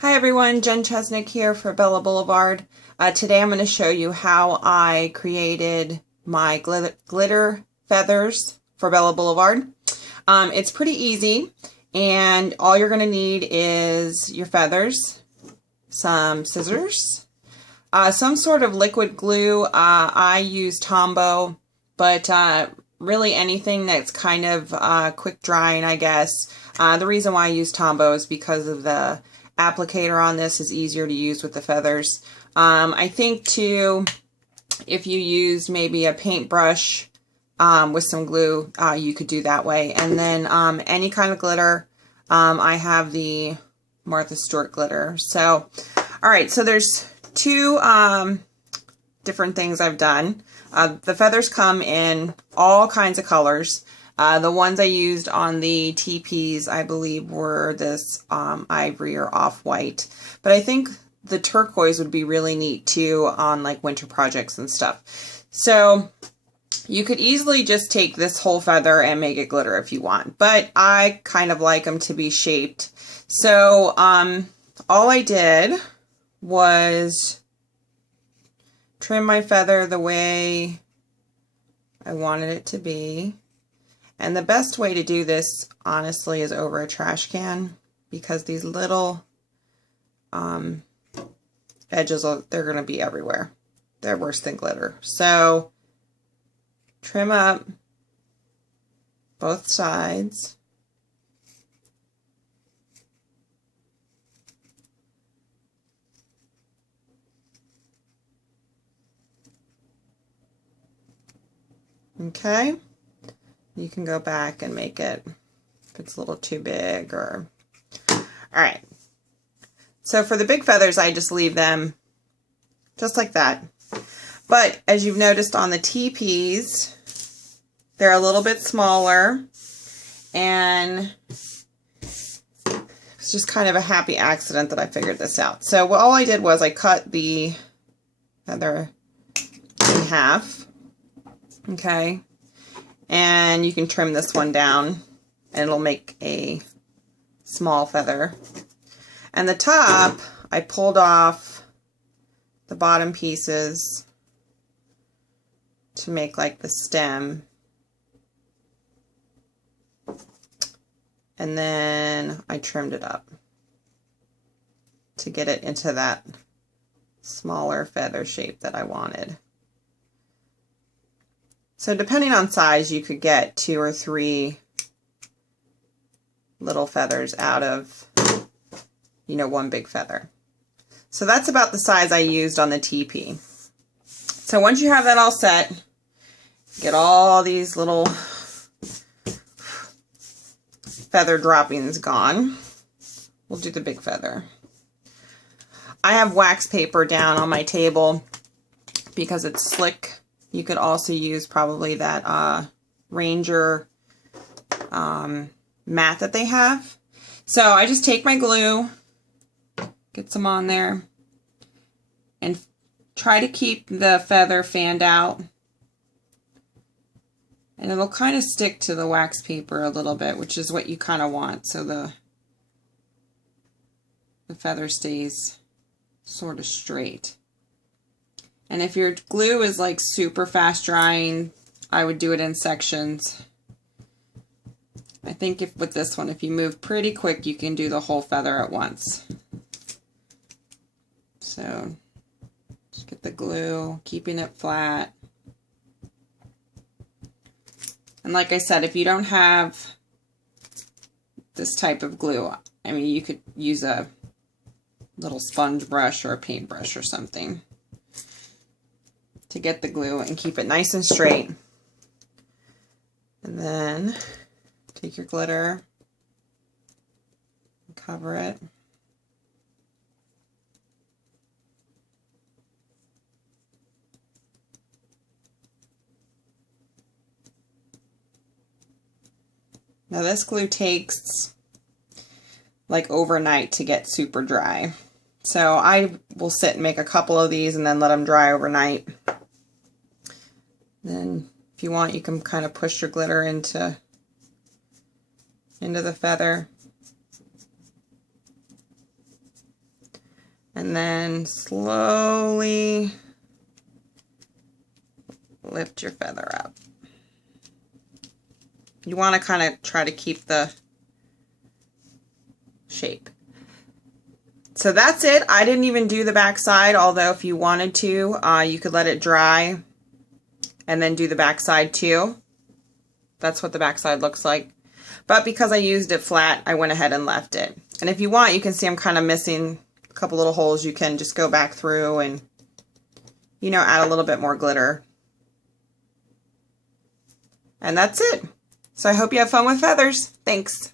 Hi everyone, Jen Chesnick here for Bella Boulevard. Today I'm going to show you how I created my glitter feathers for Bella Boulevard. It's pretty easy, and all you're going to need is your feathers, some scissors, some sort of liquid glue. I use Tombow, but really anything that's kind of quick drying, I guess. The reason why I use Tombow is because of the applicator on this is easier to use with the feathers. I think too, if you used maybe a paintbrush with some glue, you could do that way. And then any kind of glitter. I have the Martha Stewart glitter. So, all right, so there's two different things I've done. The feathers come in all kinds of colors. The ones I used on the teepees, I believe, were this ivory or off-white. But I think the turquoise would be really neat, too, on, like, winter projects and stuff. So you could easily just take this whole feather and make it glitter if you want. But I kind of like them to be shaped. So all I did was trim my feather the way I wanted it to be. And the best way to do this, honestly, is over a trash can, because these little edges, they're going to be everywhere. They're worse than glitter. So trim up both sides. Okay. You can go back and make it if it's a little too big or... Alright. So for the big feathers, I just leave them just like that. But as you've noticed on the teepees, they're a little bit smaller. And it's just kind of a happy accident that I figured this out. So all I did was I cut the feather in half. Okay. And you can trim this one down and it'll make a small feather. And the top, I pulled off the bottom pieces to make like the stem. And then I trimmed it up to get it into that smaller feather shape that I wanted. So depending on size, you could get 2 or 3 little feathers out of, you know, one big feather. So that's about the size I used on the teepee. So once you have that all set, get all these little feather droppings gone. We'll do the big feather. I have wax paper down on my table because it's slick. You could also use probably that Ranger mat that they have. So I just take my glue, get some on there, and try to keep the feather fanned out. And it'll kind of stick to the wax paper a little bit, which is what you kind of want, so the feather stays sort of straight. And if your glue is like super fast drying, I would do it in sections. I think with this one, if you move pretty quick, you can do the whole feather at once. So just get the glue, keeping it flat. And like I said, if you don't have this type of glue, I mean, you could use a little sponge brush or a paintbrush or something to get the glue and keep it nice and straight. And then take your glitter and cover it. Now this glue takes like overnight to get super dry. So I will sit and make a couple of these and then let them dry overnight. Then if you want, you can kind of push your glitter into the feather. And then slowly lift your feather up. You want to kind of try to keep the shape. So that's it. I didn't even do the back side, although if you wanted to, you could let it dry and then do the back side too. That's what the back side looks like. But because I used it flat, I went ahead and left it. And if you want, you can see I'm kind of missing a couple little holes. You can just go back through and, you know, add a little bit more glitter. And that's it. So I hope you have fun with feathers. Thanks.